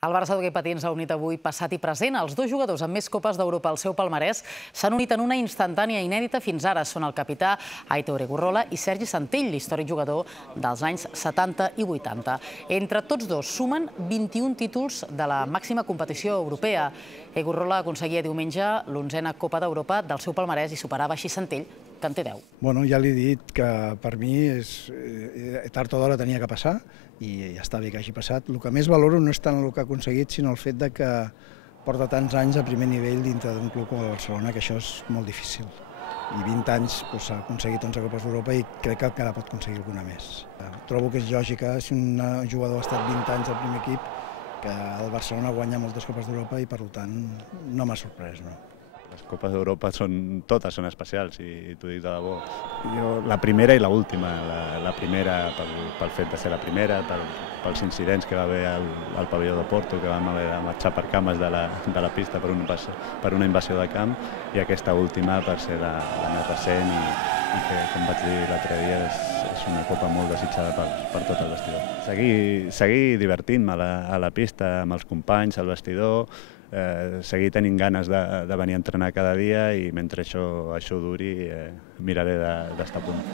El Barça d'hoquei patins ha unit avui passat i present. Els dos jugadors amb més copes d'Europa al seu palmarès s'han unit en una instantània inèdita fins ara. Són el capità Aitor Egurrola i Sergi Santell, l'històric jugador dels anys 70 i 80. Entre tots dos sumen 21 títols de la màxima competició europea. Egurrola aconseguia diumenge l'11a Copa d'Europa del seu palmarès i superava així Santell, que en té 10. Bueno, ja li he dit que per mi tard o d'hora tenia que passar i ja està bé que hagi passat. El que més valoro no és tant el que ha aconseguit, sinó el fet que porta tants anys a primer nivell dintre d'un club com el Barcelona, que això és molt difícil. I 20 anys ha aconseguit 11 Copes d'Europa i crec que encara pot aconseguir alguna més. Trobo que és lògica, si un jugador ha estat 20 anys al primer equip, que el Barcelona guanya moltes Copes d'Europa i per tant no m'ha sorprès. Les Copes d'Europa totes són especials, i t'ho dic de debò. La primera i l'última. La primera pel fet de ser la primera, pels incidents que va haver al pavelló de Porto, que vam haver de marxar per cames de la pista per una invasió de camp, i aquesta última per ser la més recent i que, com vaig dir l'altre dia, és una copa molt desitjada per tot el vestidor. Seguir divertint-me a la pista amb els companys, al vestidor, seguir tenint ganes de venir a entrenar cada dia i mentre això duri miraré d'estar a punt.